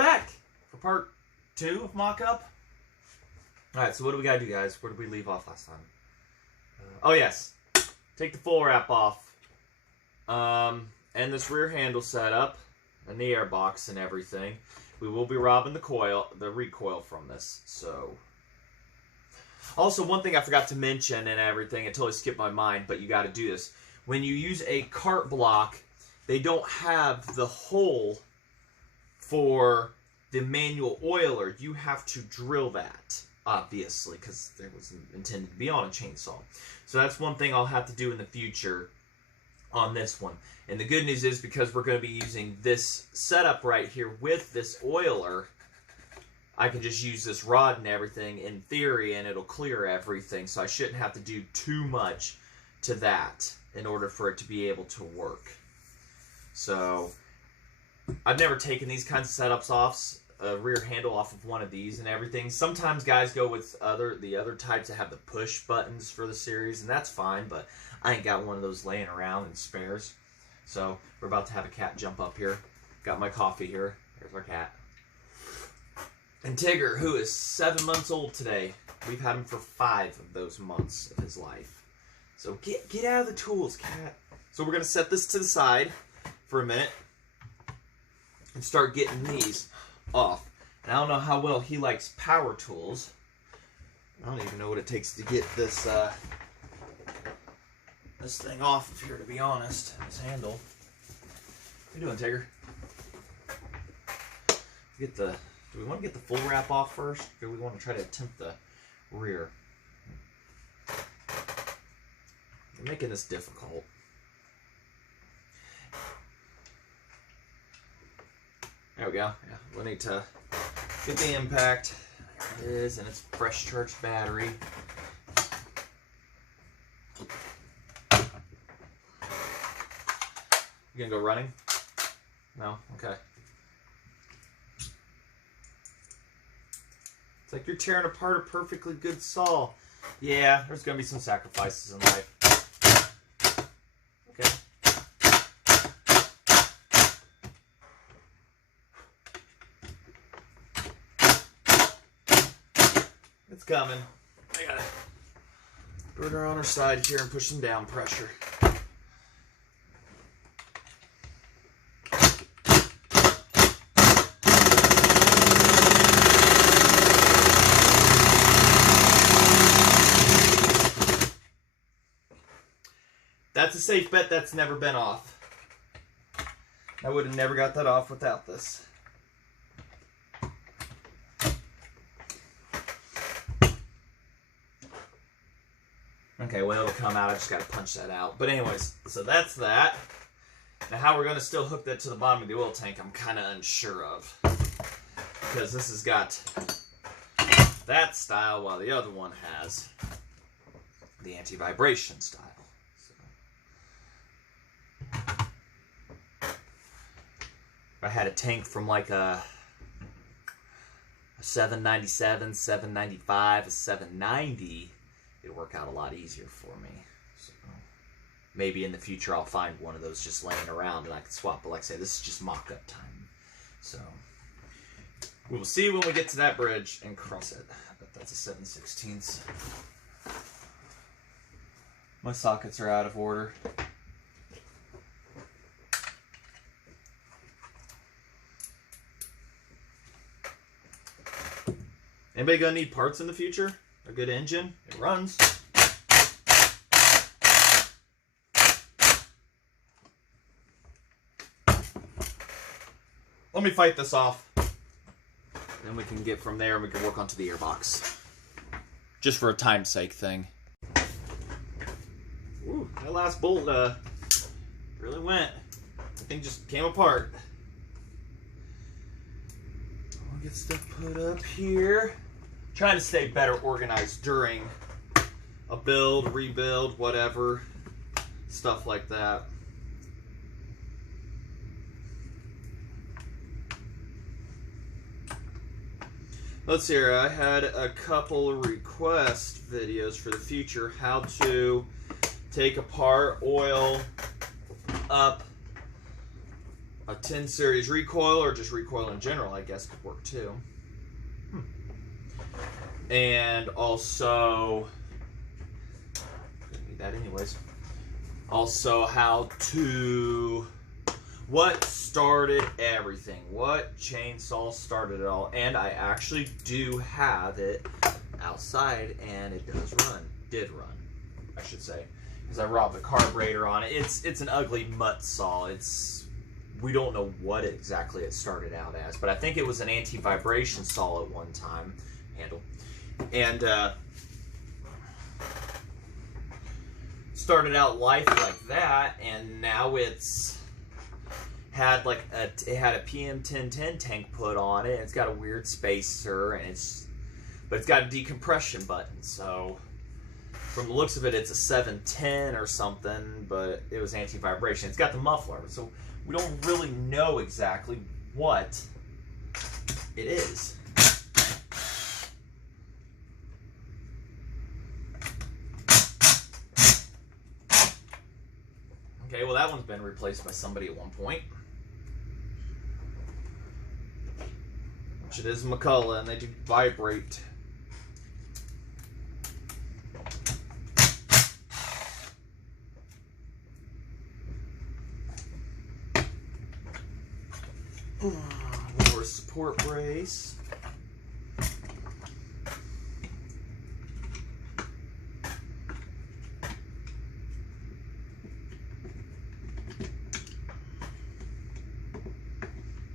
back for part 2 of mock-up. Alright, so what do we gotta do, guys? Where did we leave off last time? Oh, yes. Take the full wrap off. And this rear handle setup. And the air box and everything. We will be robbing the recoil from this. So, also, one thing I forgot to mention and everything, it totally skipped my mind, but you got to do this. When you use a cart block, they don't have the hole for the manual oiler. You have to drill that, obviously, because it was intended to be on a chainsaw. So that's one thing I'll have to do in the future on this one. And the good news is, because we're going to be using this setup right here with this oiler, I can just use this rod and everything in theory and it'll clear everything. So I shouldn't have to do too much to that in order for it to be able to work. So I've never taken these kinds of setups off, a rear handle off of one of these and everything. Sometimes guys go with the other types that have the push buttons for the series, and that's fine, but I ain't got one of those laying around in spares. So we're about to have a cat jump up here. Got my coffee here. There's our cat. And Tigger, who is 7 months old today. We've had him for 5 of those months of his life. So get out of the tools, cat. So we're going to set this to the side for a minute and start getting these off. And I don't know how well he likes power tools. I don't even know what it takes to get this this thing off of here, to be honest. This handle. What are you doing, Tigger? Do we want to get the full wrap off first, or do we want to try to attempt the rear? We're making this difficult. There we go. Yeah, we'll need to get the impact. There it is, and it's fresh charged battery. You gonna go running? No? Okay. It's like you're tearing apart a perfectly good saw. Yeah, there's gonna be some sacrifices in life. Okay. It's coming. I gotta put her on her side here and push some down pressure. That's a safe bet that's never been off. I would have never got that off without this. Okay, well, it'll come out. I just got to punch that out. But anyways, so that's that. Now, how we're going to still hook that to the bottom of the oil tank, I'm kind of unsure of. Because this has got that style, while the other one has the anti-vibration style. If I had a tank from like a 797, 795, a 790, it'd work out a lot easier for me. So maybe in the future I'll find one of those just laying around and I can swap. But like I say, this is just mock-up time. So we will see when we get to that bridge and cross it. I bet that's a 7/16. My sockets are out of order. Anybody gonna need parts in the future? A good engine? It runs. Let me fight this off. Then we can get from there and we can work onto the airbox. Just for a time's sake thing. Ooh, that last bolt really went. The thing just came apart. I'll get stuff put up here. Trying to stay better organized during a build, rebuild, whatever. Stuff like that. Let's see here. I had a couple request videos for the future. How to take apart, oil up A 10 series recoil, or just recoil in general, I guess, could work too. And also, need that anyways. Also, what started everything? What chainsaw started it all? And I actually do have it outside, and it does run. Did run, I should say, because I robbed the carburetor on it. It's an ugly mutt saw. We don't know what exactly it started out as, but I think it was an anti-vibration saw at one time. Handle. And started out life like that, and now it's had like it had a PM1010 tank put on it. It's got a weird spacer, and but it's got a decompression button. So from the looks of it, it's a 710 or something, but it was anti-vibration. It's got the muffler, so we don't really know exactly what it is. Okay, well that one's been replaced by somebody at one point. Which it is McCulloch, and they do vibrate. Lower support brace.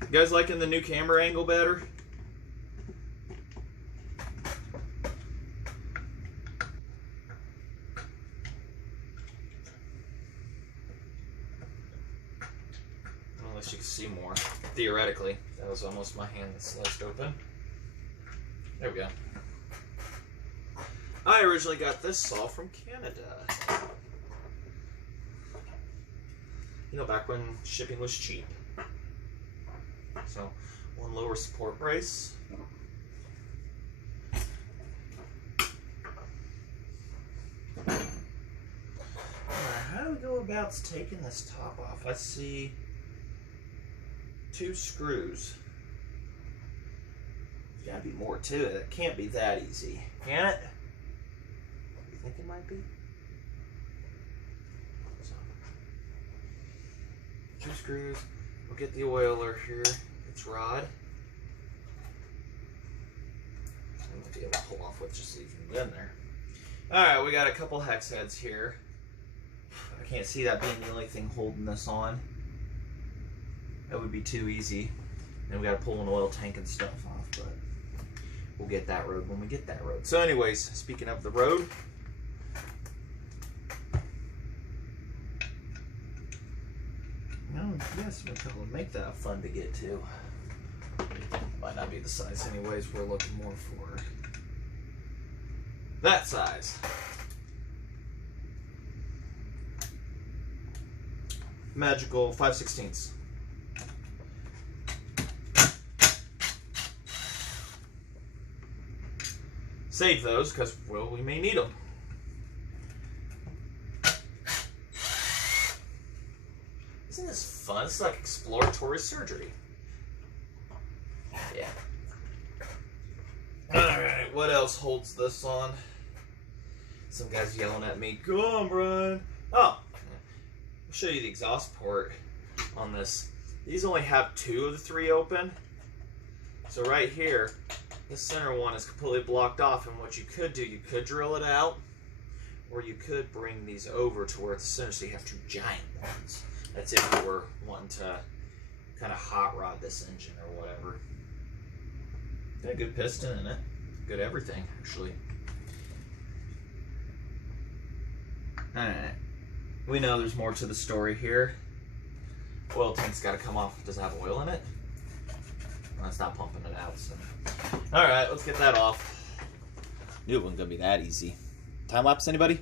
You guys liking the new camera angle better? Unless you can see more. Theoretically. That was almost my hand that sliced open. There we go. I originally got this saw from Canada. You know, back when shipping was cheap. So, one lower support brace. Alright, how do we go about taking this top off? Let's see. 2 screws. There's gotta be more to it. It can't be that easy. Can it? You think it might be? So, 2 screws. We'll get the oiler here. Its rod. I'm gonna be able to pull off with just leaving it in there. Alright, we got a couple hex heads here. I can't see that being the only thing holding this on. That would be too easy. And we gotta pull an oil tank and stuff off, but we'll get that road when we get that road. So anyways, speaking of the road, yes, McCulloch, make that fun to get to. Might not be the size anyways, we're looking more for that size. Magical 5/16. Save those, because, well, we may need them. Isn't this fun? It's like exploratory surgery. Yeah. Alright, what else holds this on? Some guy's yelling at me. Go on, Brian. Oh, I'll show you the exhaust port on this. These only have 2 of the 3 open. So right here, the center one is completely blocked off, and what you could do, you could drill it out, or you could bring these over to where it's the center, so you have 2 giant ones. That's if you were wanting to kind of hot rod this engine or whatever. Got a good piston in it. Good everything, actually. Alright. We know there's more to the story here. Oil tank's got to come off. Does it have oil in it? Well, it's not pumping it out, so. Alright, let's get that off. Knew it wasn't going to be that easy. Time lapse, anybody?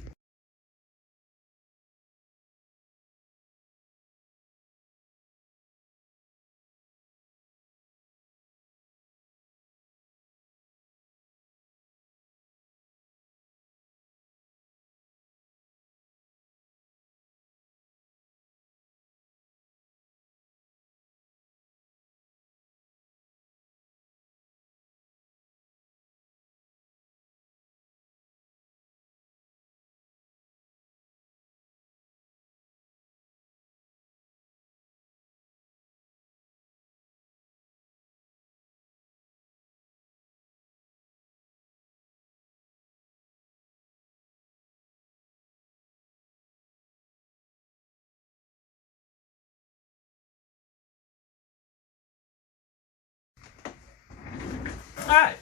Alright.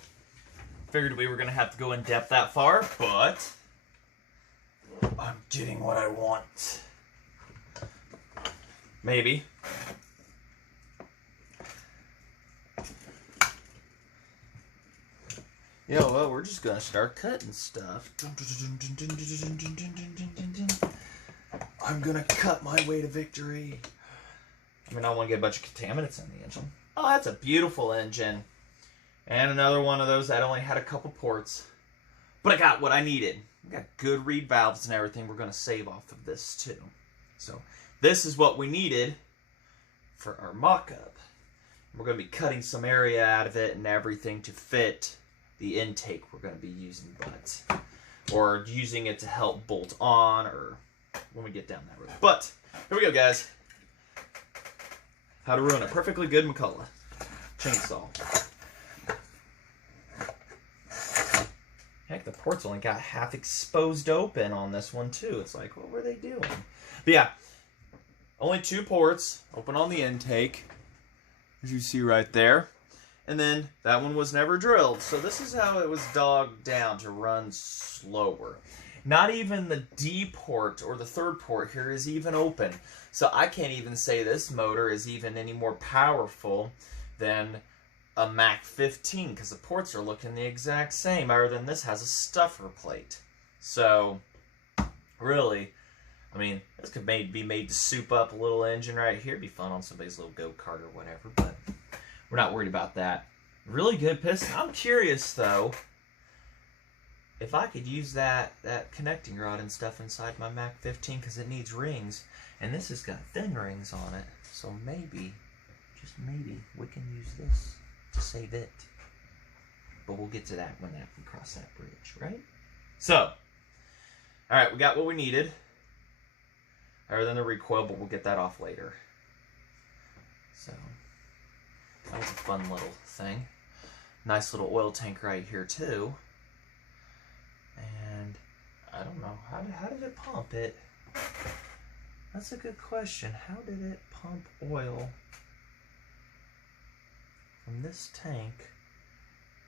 Figured we were going to have to go in depth that far, but I'm getting what I want. Maybe. Yeah, well, we're just going to start cutting stuff. I'm going to cut my way to victory. I mean, I want to get a bunch of contaminants in the engine. Oh, that's a beautiful engine. And another one of those that only had a couple ports. But I got what I needed. I got good reed valves and everything. We're going to save off of this too. So this is what we needed for our mock-up. We're going to be cutting some area out of it and everything to fit the intake we're going to be using, or using it to help bolt on, or when we get down that road. But here we go, guys. How to ruin a perfectly good McCulloch chainsaw. Heck, the ports only got half exposed open on this one too. It's like, what were they doing? But yeah, only 2 ports open on the intake, as you see right there. And then that one was never drilled. So this is how it was dogged down to run slower. Not even the D port or the 3rd port here is even open. So I can't even say this motor is even any more powerful than a Mac 15 because the ports are looking the exact same, other than this has a stuffer plate. So really, I mean, this could be made to soup up a little engine right here. It'd be fun on somebody's little go-kart or whatever, but we're not worried about that. Really good piston. I'm curious, though, if I could use that connecting rod and stuff inside my Mac 15, because it needs rings, and this has got thin rings on it. So maybe, just maybe, we can use this to save it. But we'll get to that when we cross that bridge, right? So, alright, we got what we needed. Other than the recoil, but we'll get that off later. So that was a fun little thing. Nice little oil tank right here too. And I don't know, how did it pump it? That's a good question. How did it pump oil from this tank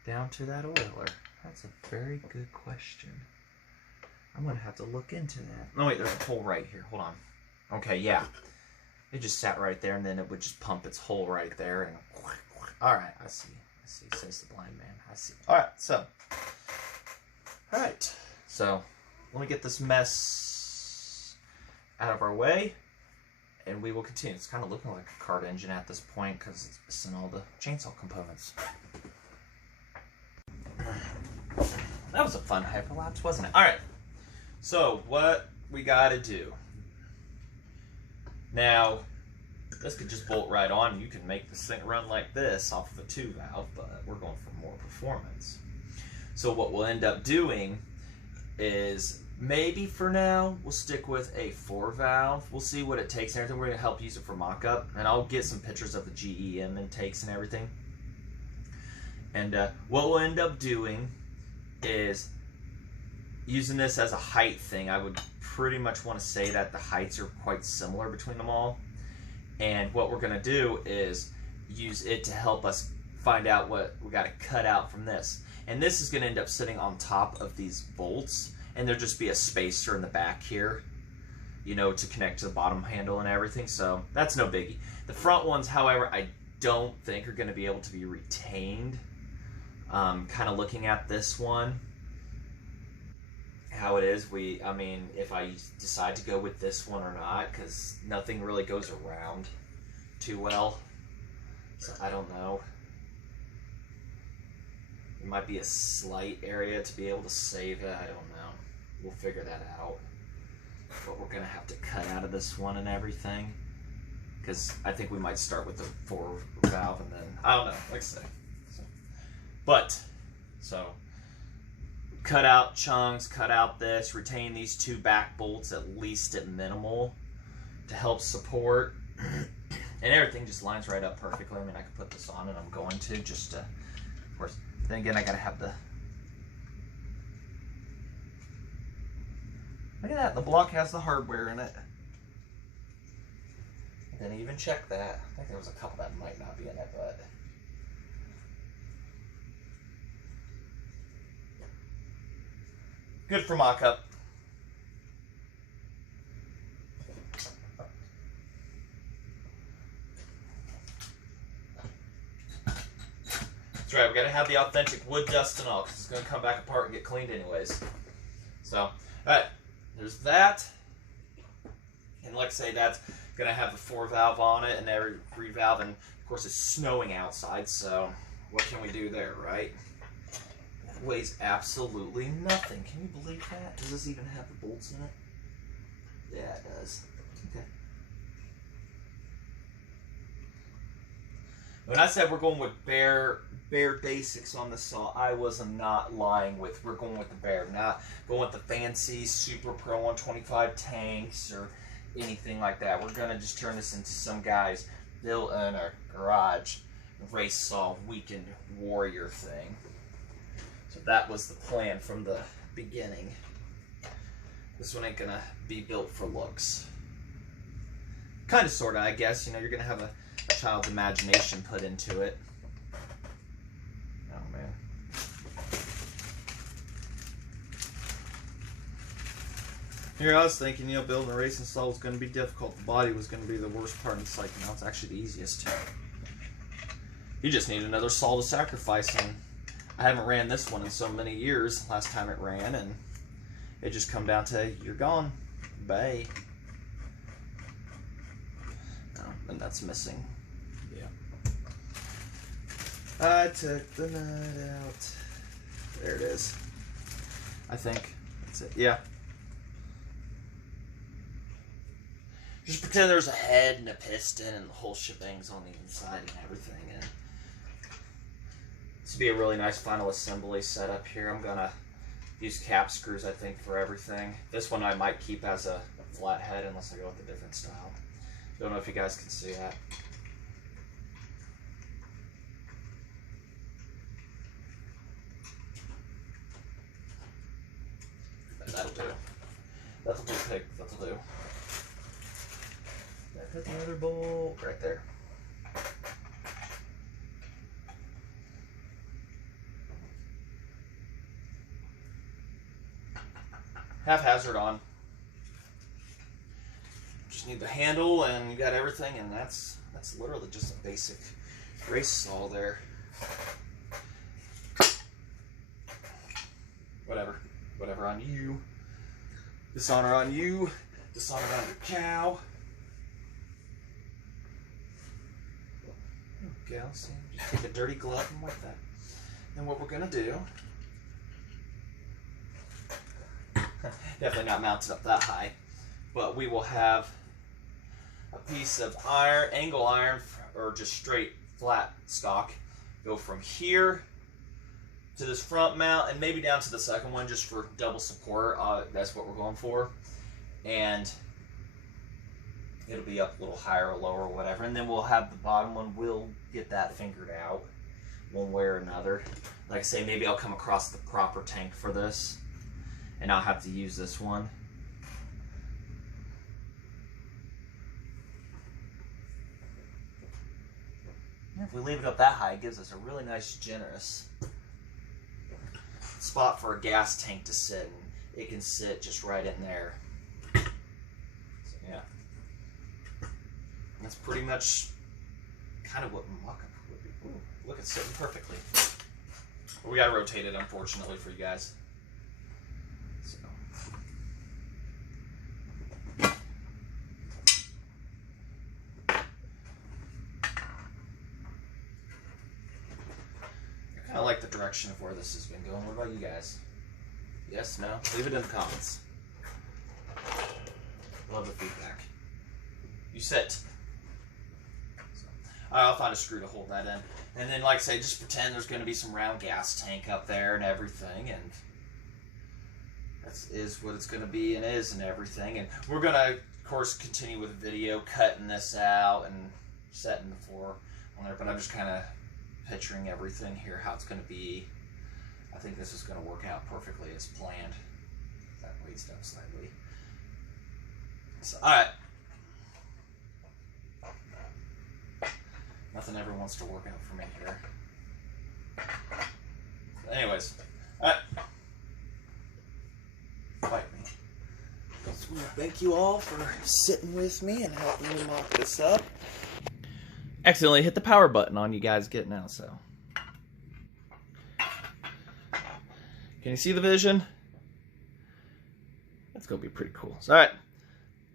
down to that oiler? That's a very good question. I'm gonna have to look into that. No wait, there's a hole right here. Hold on. Okay, yeah. It just sat right there, and then it would just pump its hole right there. And all right, I see. I see. Says the blind man. I see. All right, so. All right, so let me get this mess out of our way, and we will continue. It's kind of looking like a kart engine at this point because it's missing all the chainsaw components. That was a fun hyperlapse, wasn't it? All right, so what we got to do. Now, this could just bolt right on. You can make this thing run like this off of a 2 valve, but we're going for more performance. So what we'll end up doing is maybe for now we'll stick with a 4 valve. We'll see what it takes and everything. We're going to help use it for mock-up, and I'll get some pictures of the GEM intakes and everything. And what we'll end up doing is using this as a height thing. I would pretty much want to say that the heights are quite similar between them all. And what we're going to do is use it to help us find out what we got to cut out from this. And this is going to end up sitting on top of these bolts, and there'll just be a spacer in the back here, you know, to connect to the bottom handle and everything. So that's no biggie. The front ones, however, I don't think are going to be able to be retained. Kind of looking at this one, how it is, I mean, if I decide to go with this one or not, because nothing really goes around too well, so I don't know. It might be a slight area to be able to save it, I don't know. We'll figure that out. What we're gonna have to cut out of this one and everything, because I think we might start with the 4 valve and then, I don't know, like I said. So cut out chunks, cut out this, retain these 2 back bolts at least at minimal to help support. And everything just lines right up perfectly. I mean, I could put this on, and I'm going to just to, of course, then again, I gotta have the, look at that, the block has the hardware in it. I didn't even check that. I think there was a couple that might not be in it, but Good for mock-up. That's right, we gotta have the authentic wood dust and all, because it's gonna come back apart and get cleaned anyways. So, alright, there's that. And like I say, that's gonna have the 4 valve on it and every valve, and of course it's snowing outside, so what can we do there, right? It weighs absolutely nothing. Can you believe that? Does this even have the bolts in it? Yeah, it does. Okay. When I said we're going with bare basics on the saw, I was not lying. We're going with the bare, not going with the fancy Super Pro 125 tanks or anything like that. We're gonna just turn this into some guy's built in a garage race saw weekend warrior thing. So that was the plan from the beginning. This one ain't gonna be built for looks. Kind of, sort of, I guess. You know, you're gonna have a child's imagination put into it. Oh man. Here I was thinking, you know, building a racing saw was going to be difficult. The body was going to be the worst part. It's like, no, it's actually the easiest. You just need another saw to sacrifice, and I haven't ran this one in so many years. Last time it ran, and it just come down to, you're gone. Bye. Oh, and that's missing. Yeah. I took the nut out. There it is. I think that's it. Yeah. Just pretend there's a head and a piston and the whole shebang's on the inside and everything. And this would be a really nice final assembly setup here. I'm gonna use cap screws, I think, for everything. This one I might keep as a flat head unless I go with a different style. Don't know if you guys can see that. That'll do. That'll do, pig. That'll do. Put the other bolt right there. Haphazard on. Just need the handle and you got everything, and that's literally just a basic race saw there. Whatever on you. Dishonor on you. Dishonor on your cow. Okay, so just take a dirty glove and wipe that. Then what we're gonna do, definitely not mounted up that high, but we will have a piece of iron, angle iron, or just straight flat stock, go from here to this front mount and maybe down to the second one just for double support. That's what we're going for. And it'll be up a little higher or lower or whatever, and then we'll have the bottom one. We'll get that fingered out one way or another. Like I say, maybe I'll come across the proper tank for this and I'll have to use this one. If we leave it up that high, it gives us a really nice, generous spot for a gas tank to sit, and it can sit just right in there. So, yeah. That's pretty much kind of what mock-up would be. Ooh, look, it's sitting perfectly. We gotta rotate it, unfortunately, for you guys. So. I kind of like the direction of where this has been going. What about you guys? Yes, no? Leave it in the comments. Love the feedback. You sit. I'll find a screw to hold that in. And then, like I say, just pretend there's going to be some round gas tank up there and everything. And that is what it's going to be and is and everything. And we're going to, of course, continue with the video, cutting this out and setting the floor on there. But I'm just kind of picturing everything here, how it's going to be. I think this is going to work out perfectly as planned. That weights down slightly. So, all right. Nothing ever wants to work out for me here. Anyways, alright. thank you all for sitting with me and helping me mock this up. Accidentally hit the power button on you guys getting out, so. Can you see the vision? That's going to be pretty cool. All right.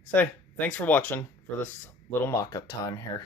Say, thanks for watching for this little mock-up time here.